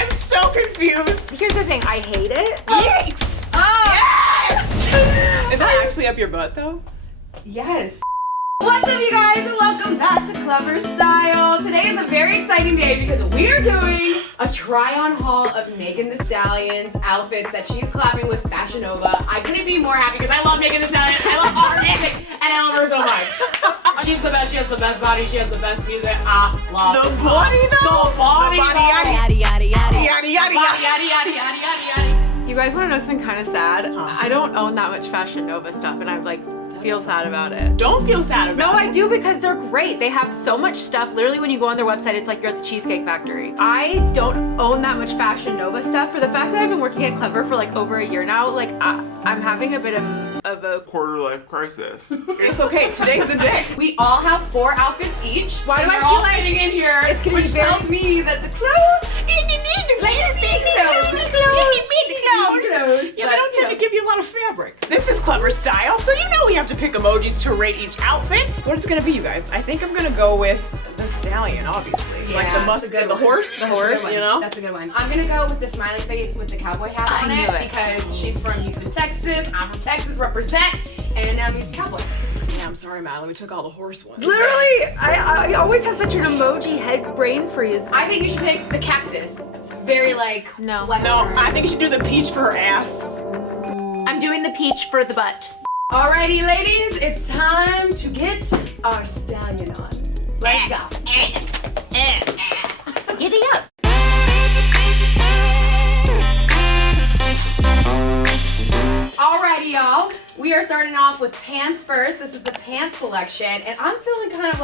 I'm so confused. Here's the thing, I hate it. Yikes! Yes! Is that actually up your butt though? Yes. What's up, you guys, and welcome back to Clevver Style. Today is a very exciting day because we are doing a try-on haul of Megan Thee Stallion's outfits that she's collabing with Fashionnova. I couldn't be more happy because I love Megan Thee Stallion, I love all her music, and I love her so much. She's the best, she has the best body, she has the best music. I love The body though? The body, yada yada yada yada yada, yada, yada, yada, yada. You guys want to know something kind of sad? I don't own that much Fashionnova stuff, and I feel sad about it. Don't feel sad about it. No, I do, because they're great. They have so much stuff. Literally, when you go on their website, it's like you're at the Cheesecake Factory. I don't own that much Fashionnova stuff. For the fact that I've been working at Clevver for over a year now, I'm having a bit of a quarter-life crisis. It's okay, today's the day. We all have 4 outfits each. Why do I they're feel all like fitting in here, it's gonna be which very- tells me that the clothes Yeah, they don't tend to give you a lot of fabric. This is Clevver Style, so you know we have to pick emojis to rate each outfit. What is it gonna be, you guys? I think I'm gonna go with the stallion, obviously. Yeah, Like the that's a mustard, good the one. horse, That's a good one. you know? That's a good one. I'm gonna go with the smiley face with the cowboy hat on I knew it it. because she's from Houston, Texas. I'm from Texas, represent, and it's cowboy. Yeah, I'm sorry, Madeleine, we took all the horse ones. Literally, I always have such an emoji head brain freeze. I think you should pick the cactus. It's very No. Western. No, I think you should do the peach for her ass. I'm doing the peach for the butt. Alrighty, ladies, it's time to get our stallion on. Let's go. Giddy up. Alrighty, y'all. We are starting off with pants first. This is the pants selection, and I'm feeling kind of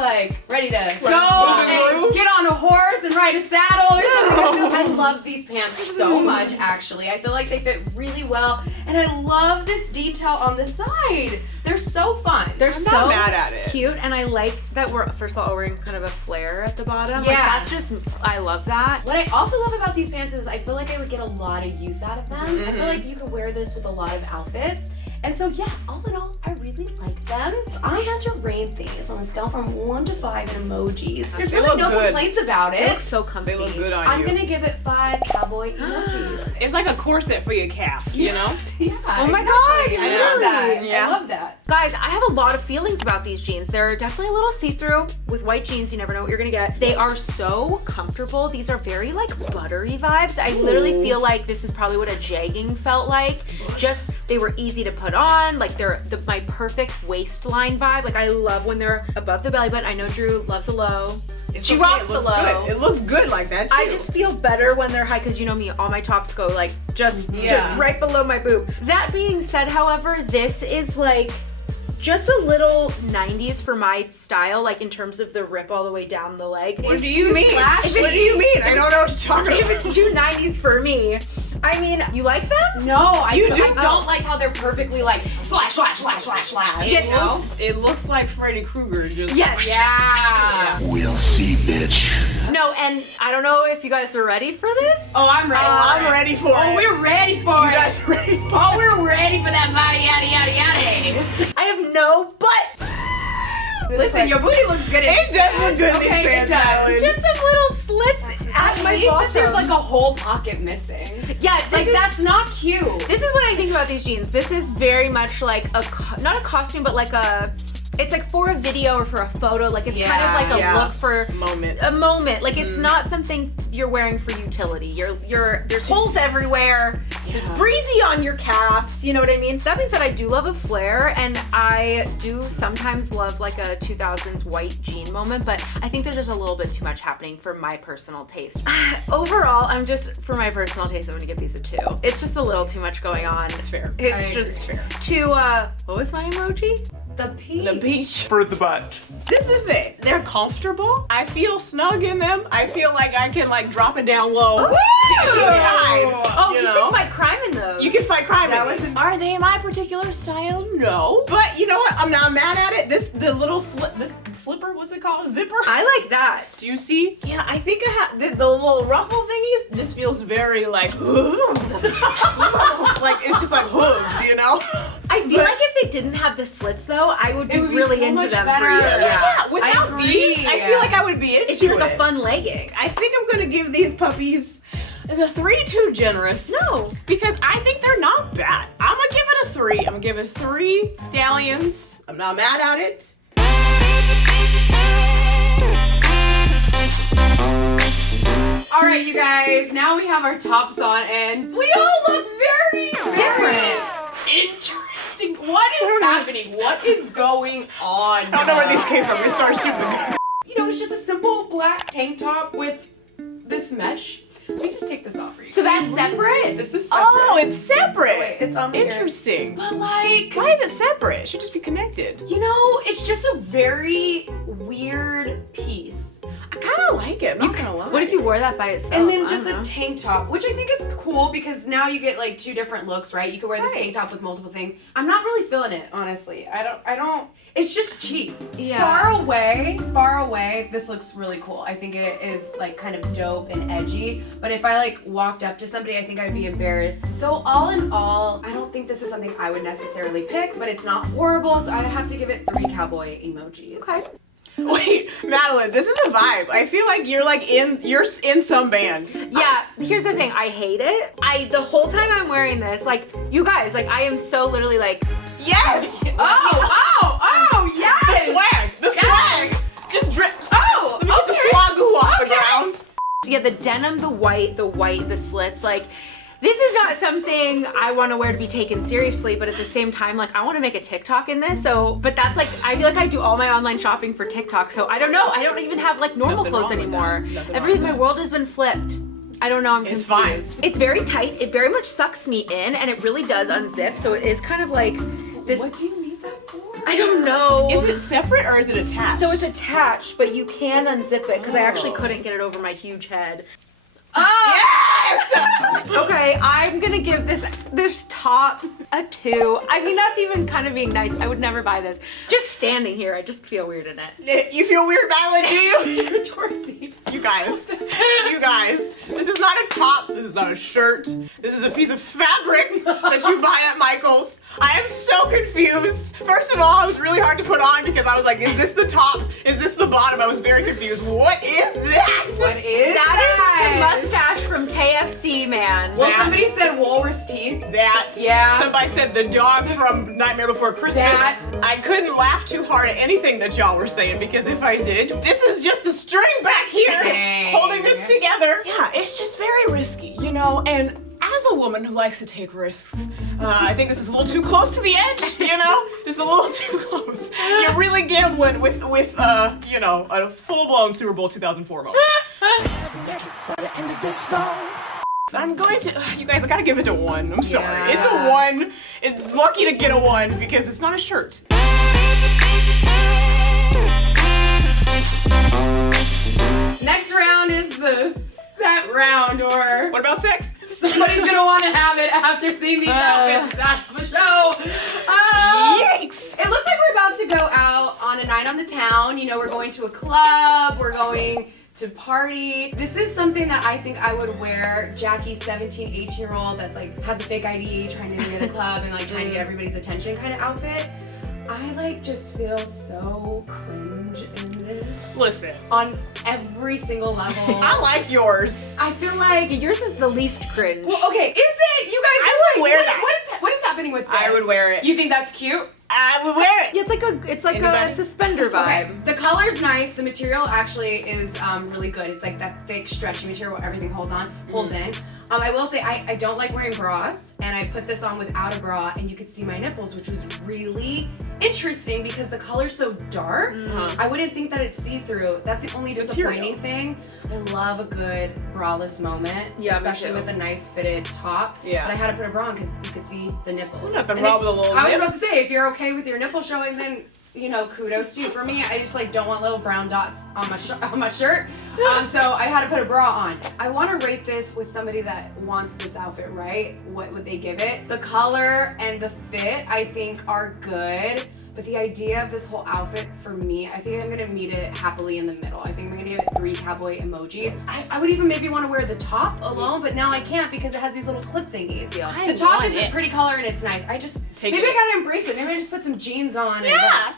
ready to go and get on a horse and ride a saddle or something. I love these pants so much, actually. I feel like they fit really well, and I love this detail on the side. They're so fun. They're I'm so not mad at it. cute, and I like that we're, first of all, wearing kind of a flare at the bottom. Yeah. That's just, I love that. What I also love about these pants is I feel like I would get a lot of use out of them. I feel like you could wear this with a lot of outfits. And so yeah, all in all, I really like them. If I had to rate these on a scale from 1 to 5 in emojis, there's They really look no good. complaints about They it. look so comfy. They look good on I'm you. gonna give it 5 cowboy emojis. It's like a corset for your calf, you know? Yeah. Oh my exactly. God, I love that. really? Yeah. I love that. Guys, I have a lot of feelings about these jeans. They're definitely a little see-through. With white jeans, you never know what you're gonna get. They are so comfortable. These are very buttery vibes. I literally feel like this is probably what a jegging felt like. Just, they were easy to put on. They're my perfect waistline vibe. I love when they're above the belly button. I know Drew loves a low. It's She okay, rocks it looks a low. good. It looks good like that too. I just feel better when they're high, because you know me, all my tops go just Yeah. to right below my boob. That being said, however, this is just a little 90s for my style, in terms of the rip all the way down the leg. What It's do you too mean? slashy. What do you mean? I don't know what you're talking If about. it's too 90s for me, I mean, you like them? No, I You do? don't like how they're perfectly slash, slash, slash, slash, slash. It You know? looks like Freddy Krueger just. Yes. Yeah. We'll see, bitch. No, and I don't know if you guys are ready for this. Oh, I'm ready. I'm ready for Oh, it. we're ready for You it. guys ready for Oh, we're ready for that body, yada, yada, yada. I have no butt. Listen, your booty looks good. It does look good in these Okay, pants, it does. Madeline. Just some little slits at I my hate that bottom. there's a whole pocket missing. Yeah, this is, That's not cute. this is what I think about these jeans. This is very much not a costume, but it's for a video or for a photo. It's kind of a Yeah. look for moment. a moment. It's not something you're wearing for utility. There's holes everywhere. There's breezy on your calves. You know what I mean? That being said, I do love a flare, and I do sometimes love a 2000s white jean moment, but I think there's just a little bit too much happening for my personal taste. Overall, for my personal taste, I'm gonna give these a 2. It's just a little too much going on. It's fair. I It's agree. just too, what was my emoji? The peach. The peach. For the butt. This is it. They're comfortable. I feel snug in them. I feel like I can drop it down low. Woo! Kick it to the side. Oh, you know? can fight crime in those. You can fight crime. That with was- these. Are they my particular style? No. But you know what? I'm not mad at it. The little this slipper, what's it called? Zipper? I like that. Do you see? Yeah, I think I have the little ruffle thingies. This feels very it's just like hooves, you know? I feel like if they didn't have the slits though, I would be It would be really so into much them better. for you. Yeah, without agree. these, I feel like I would be into It'd be it. like a fun legging. I think I'm gonna give these puppies Is a 3 too generous? No. Because I think they're not bad. I'm gonna give it a 3. I'm gonna give it 3 stallions. I'm not mad at it. All right, you guys, now we have our tops on and we all look very different. Interesting. What is happening? What is going on? I don't know where these came from. We started shooting. You know, it's just a simple black tank top with this mesh. Let me just take this off for you. So that's separate? This is separate. Oh, it's separate. Oh, wait, it's on here. Interesting. But like, Why is it separate? It should just be connected. you know, it's just a very weird piece. I kind of like it. I'm not gonna lie. What if you wore that by itself? And then I just don't a know. tank top, which I think is cool because now you get like 2 different looks, right? You could wear this Right. tank top with multiple things. I'm not really feeling it, honestly. I don't, it's just cheap. Yeah. Far away, this looks really cool. I think it is like kind of dope and edgy, but if I like walked up to somebody, I think I'd be embarrassed. So all in all, I don't think this is something I would necessarily pick, but it's not horrible, so I have to give it 3 cowboy emojis. Okay. Wait, Madeline, this is a vibe. I feel like you're in some band. Yeah, here's the thing. I hate it. The whole time I'm wearing this, like, you guys, like, I am so literally like, Yes. Oh, yes! The swag. Just drip. Oh, Let me get the okay. swagoo off the ground. yeah, the denim, the white, the slits, like, this is not something I want to wear to be taken seriously, but at the same time, like, I want to make a TikTok in this, but that's like, I feel like I do all my online shopping for TikTok, so I don't know, I don't even have like normal Nothing clothes wrong with anymore. that. Nothing Everything, wrong my with world has been flipped. I don't know, I'm It's confused. fine. It's very tight, it very much sucks me in, and it really does unzip, so it is kind of like this, What do you need that for? I don't know. Is it separate or is it attached? So it's attached, but you can unzip it, because I actually couldn't get it over my huge head. Yes. Okay, I'm gonna give this top a 2. I mean, that's even kind of being nice. I would never buy this. Just standing here, I just feel weird in it. You feel weird, Madeline? Do you? You're Dorsey. You guys, this is not a top, this is not a shirt, this is a piece of fabric that you buy at Michael's. I am so confused. First of all, it was really hard to put on because I was like, is this the top? Is this the bottom? I was very confused. What is that? What is That is the mustache from KFC, man. Well, That. somebody said walrus teeth. That. Yeah. Somebody said the dog from Nightmare Before Christmas. That. I couldn't laugh too hard at anything that y'all were saying because if I did, this is just a string back here Dang. holding this together. Yeah, it's just very risky, you know, and as a woman who likes to take risks, I think this is a little too close to the edge, you know? Just a little too close. You're really gambling with you know, a full-blown Super Bowl 2004 moment. I'm going to, you guys, I gotta give it a 1. I'm sorry. Yeah. It's a 1. It's lucky to get a 1 because it's not a shirt. Next round is the set round, or What about sex? somebody's gonna want to have it after seeing these outfits. That's for sure. Yikes! It looks like we're about to go out on a night on the town. You know, we're going to a club. We're going to party. This is something that I think I would wear. Jackie's 17, 18-year-old that's like has a fake ID, trying to get the club and like trying to get everybody's attention kind of outfit. I like just feel so cringe in this Listen, on every single level. I like yours. I feel like Yours is the least cringe. well, okay, is it? You guys, I would wear what- that. What is happening with this? I would wear it. You think that's cute? I would wear it. Yeah, it's like Anybody? a suspender vibe. Okay, the color's nice. The material actually is really good. It's like that thick, stretchy material where everything holds in. I will say I don't like wearing bras, and I put this on without a bra, and you could see my nipples, which was really interesting because the color's so dark. I wouldn't think that it's see-through. That's the only disappointing thing. I love a good braless moment, Yeah, me especially too. with a nice fitted top. Yeah. But I had to put a bra on because you could see the nipples. Nothing And wrong if- with a little I was nip. about to say, if you're okay with your nipple showing, then you know, kudos to you. For me, I just like don't want little brown dots on my shirt. So I had to put a bra on. I want to rate this with somebody that wants this outfit, right? What would they give it? The color and the fit, I think, are good. But the idea of this whole outfit, for me, I think I'm gonna meet it happily in the middle. I think I'm gonna give it 3 cowboy emojis. I would even maybe want to wear the top alone, but now I can't because it has these little clip thingies. Yeah. The top is a pretty color and it's nice. I just Take maybe it. I gotta embrace it. Maybe I just put some jeans on. Yeah.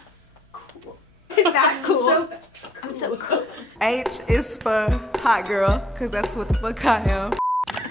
Cool. Is that cool? So, I'm so cool. H is for hot girl, cause that's what the fuck I am.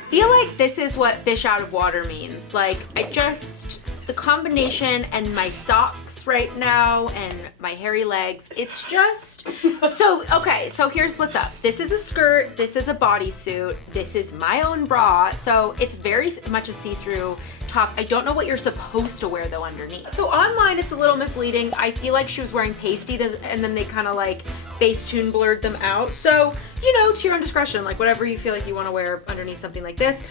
feel like this is what fish out of water means. Like, the combination and my socks right now and my hairy legs, it's just, so here's what's up. This is a skirt, this is a bodysuit, this is my own bra, so it's very much a see-through top. I don't know what you're supposed to wear though underneath. So online it's a little misleading. I feel like she was wearing pasty and then they kind of like Facetune blurred them out. So, you know, to your own discretion, like whatever you feel like you want to wear underneath something like this.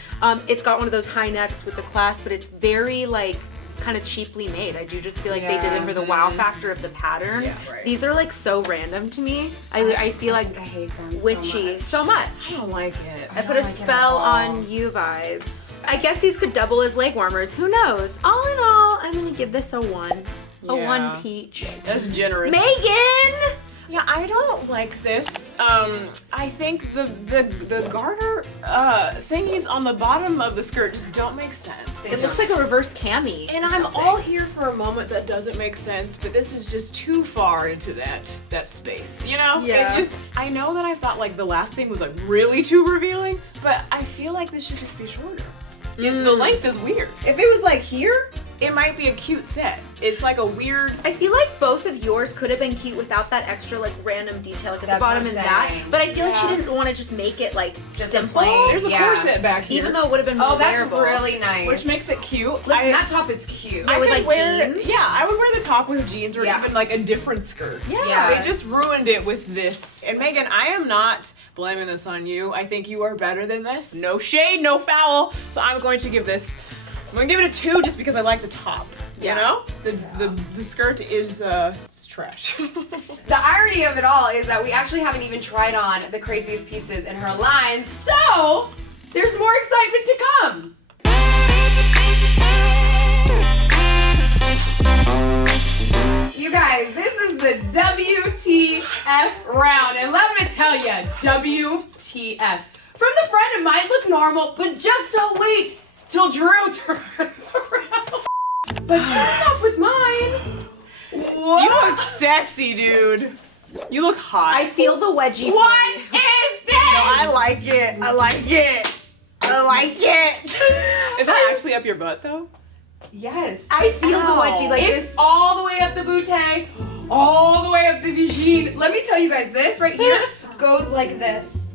It's got one of those high necks with the clasp, but it's very like kind of cheaply made. I do just feel like they did it for the wow factor of the pattern. Yeah, right. These are like so random to me. I feel like I hate them witchy so much. I don't like it. I put a spell on you vibes. I guess these could double as leg warmers. Who knows? All in all, I'm gonna give this a 1. A 1 peach. That's generous. Megan! Yeah, I don't like this. I think the garter thingies on the bottom of the skirt just don't make sense. It looks like a reverse cami. And I'm all here for a moment that doesn't make sense, but this is just too far into that space, you know? Yeah. I know that I thought like the last thing was like really too revealing, but I feel like this should just be shorter. The length is weird. If it was like here, it might be a cute set. It's like a weird. I feel like both of yours could have been cute without that extra like random detail like at the That's bottom what and I'm that. saying. But I feel like she Yeah. didn't want to just make it like Just simple. plain. There's a Yeah. corset back here, Even though it would have been more Oh, that's wearable. really nice. which makes it cute. Listen, that top is cute. Yeah, with, could like, wear, jeans? Yeah, I would wear the top with jeans or Yeah. even like a different skirt. Yeah. They just ruined it with this. And Megan, I am not blaming this on you. I think you are better than this. No shade, no foul. So I'm going to give it a 2 just because I like the top. You know? The skirt is it's trash. The irony of it all is that we actually haven't even tried on the craziest pieces in her line, so there's more excitement to come. You guys, this is the WTF round, and let me tell you, WTF. From the front, it might look normal, but just don't wait till Drew turns around. But start off with mine. You look sexy, dude. You look hot. I feel the wedgie. What is this? I like it. I like it. I like it. Is that actually up your butt though? Yes. I feel the wedgie like It's this. all the way up the bootay, all the way up the vagine. Let me tell you guys, this right here goes like this.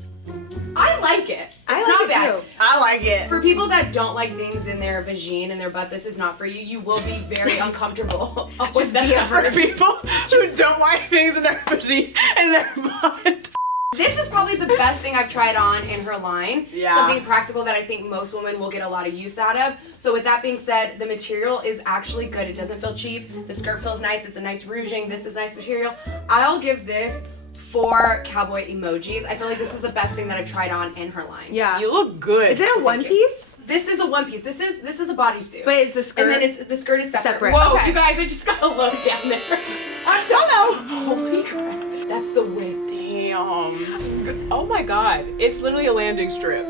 I like it. It's I like not it bad. too. I like it. For people that don't like things in their vagine and their butt, this is not for you. You will be very uncomfortable. Just be For people who don't like things in their vagina and their butt. This is probably the best thing I've tried on in her line. Yeah. Something practical that I think most women will get a lot of use out of. So with that being said, the material is actually good. It doesn't feel cheap. The skirt feels nice. It's a nice ruching. This is nice material. I'll give this 4 cowboy emojis. I feel like this is the best thing that I've tried on in her line. Yeah. You look good. Is it a one you. piece? This is a one piece. This is a bodysuit. But is the skirt? and then the skirt is separate. Separate. Whoa, Okay. you guys, I just got a load down there. Holy crap. That's the wig. Damn. Oh my god. It's literally a landing strip.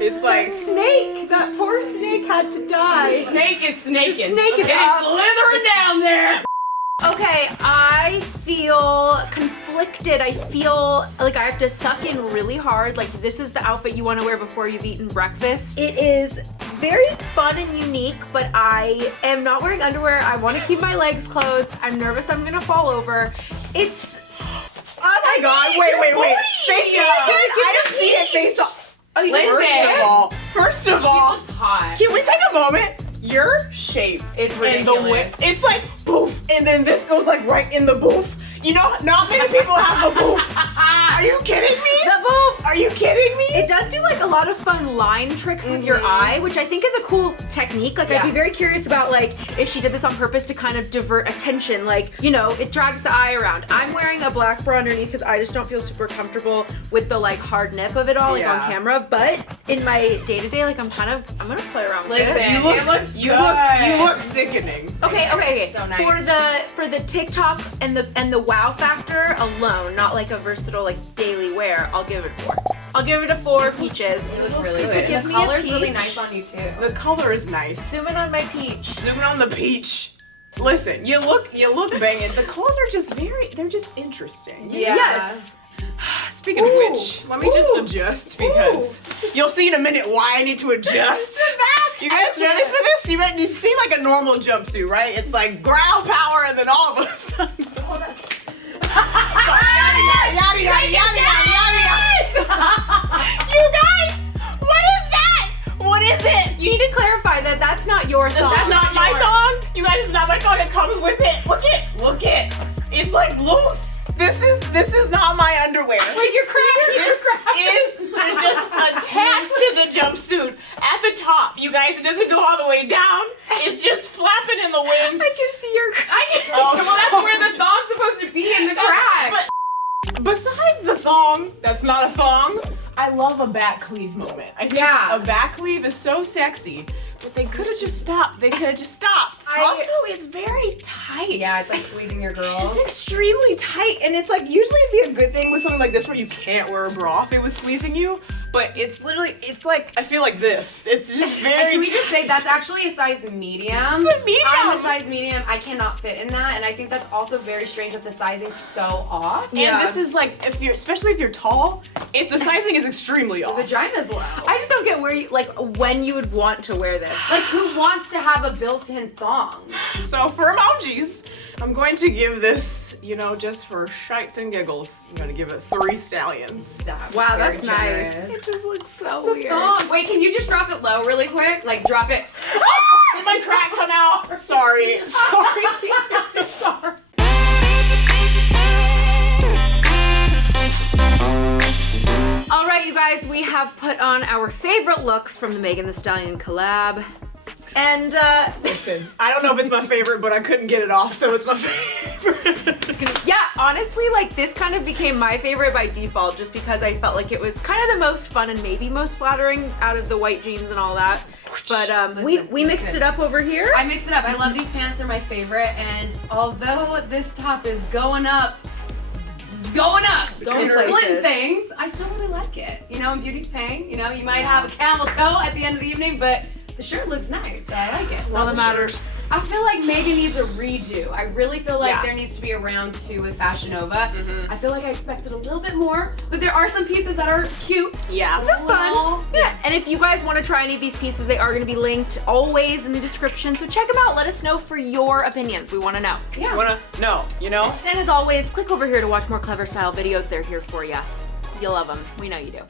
It's like snake. That poor snake had to The die. snake is snaking. The snake is okay, up. slithering down there. Okay, I feel conflicted. I feel like I have to suck in really hard. Like this is the outfit you want to wear before you've eaten breakfast. It is very fun and unique, but I am not wearing underwear. I want to keep my legs closed. I'm nervous I'm gonna fall over. It's oh my god. Wait. Face it again. I don't see it face off. oh, you Listen. First of She all, looks hot. can we take a moment? Your shape It's and the ridiculous. it's like poof, and then this goes like right in the boof. You know, not many people have the boof. Are you kidding me? The boof. Are you kidding me? It does do like a lot of fun line tricks with your eye, which I think is a cool technique. Like I'd be Yeah. very curious about like if she did this on purpose to kind of divert attention. Like, you know, it drags the eye around. I'm wearing a black bra underneath because I just don't feel super comfortable with the like hard nip of it all, like on Yeah. camera. But in my day-to-day, like I'm gonna play around with Listen, it. it looks you good. look sickening. Okay. So nice. For the TikTok and the wow factor alone, not like a versatile like daily wear, I'll give it 4. I'll give it a 4 peaches. You look really Good. good. Give And the me a color's really peach. nice on you too. The color is nice. Zoom in on my peach. Zooming on the peach. Listen, you look banging. The clothes are just they're just interesting. Yeah. Yes. Speaking of which, let me just adjust because you'll see in a minute why I need to adjust. You guys ready for this? You ready? You see like a normal jumpsuit, right? It's like ground power and then all of a sudden. Yada, yada, yada, yada, yada, yada. You guys, what is that? What is it? You need to clarify that that's not your thong. This is not my thong. You guys, it's not my thong. It comes with it. Look it. It's like loose. This is not my underwear. Wait, you're cracking. This is just attached to the jumpsuit at the top. You guys, it doesn't go all the way down. It's just flapping in the wind. I can see your crack. Well, that's where the thong's supposed to be, in the crack. But besides the thong, that's not a thong, I love a back cleave moment. I think a back cleave is so sexy, but they could have just stopped. They could have just stopped. Also, it's very tight. Yeah, it's like squeezing your girl. It's extremely tight, and it's like usually it'd be a good thing with something like this where you can't wear a bra if it was squeezing you, but it's literally, it's like, I feel like this. It's just very And can we just say that's actually a size medium? It's a medium. I'm a size medium. I cannot fit in that, and I think that's also very strange that the sizing's so off. And this is like, if you're, especially if you're tall, the sizing is extremely off. The vagina's low. I just don't get where you, like, when you would want to wear this. Like, who wants to have a built-in thong? So for emojis, I'm going to give this, you know, just for shites and giggles, I'm going to give it 3 stallions. Stop. Wow, Very that's generous. nice. It just looks so weird. Thong. Wait, can you just drop it low really quick? Like, drop it. Did my crack come out? Sorry. Sorry. All right, you guys, we have put on our favorite looks from the Megan Thee Stallion collab. And, Listen, I don't know if it's my favorite, but I couldn't get it off, so it's my favorite. yeah, honestly, like, this kind of became my favorite by default just because I felt like it was kind of the most fun and maybe most flattering out of the white jeans and all that. But we mixed it up over here. I mixed it up. I love these pants. They're my favorite. And although this top is going up, it's Going it's places. splitting things, I still really like it. You know, and beauty's pain. You know, you might have a camel toe at the end of the evening, but the shirt looks nice, so I like it. All that matters. I feel like Megan needs a redo. I really feel like Yeah. there needs to be a round 2 with Fashionnova. I feel like I expected a little bit more, but there are some pieces that are cute. Yeah, they're fun. Yeah, and if you guys want to try any of these pieces, they are going to be linked always in the description. So check them out. Let us know for your opinions. We want to know. Yeah. Wanna know, you know? And as always, click over here to watch more Clevver Style videos. They're here for you. You love them. We know you do.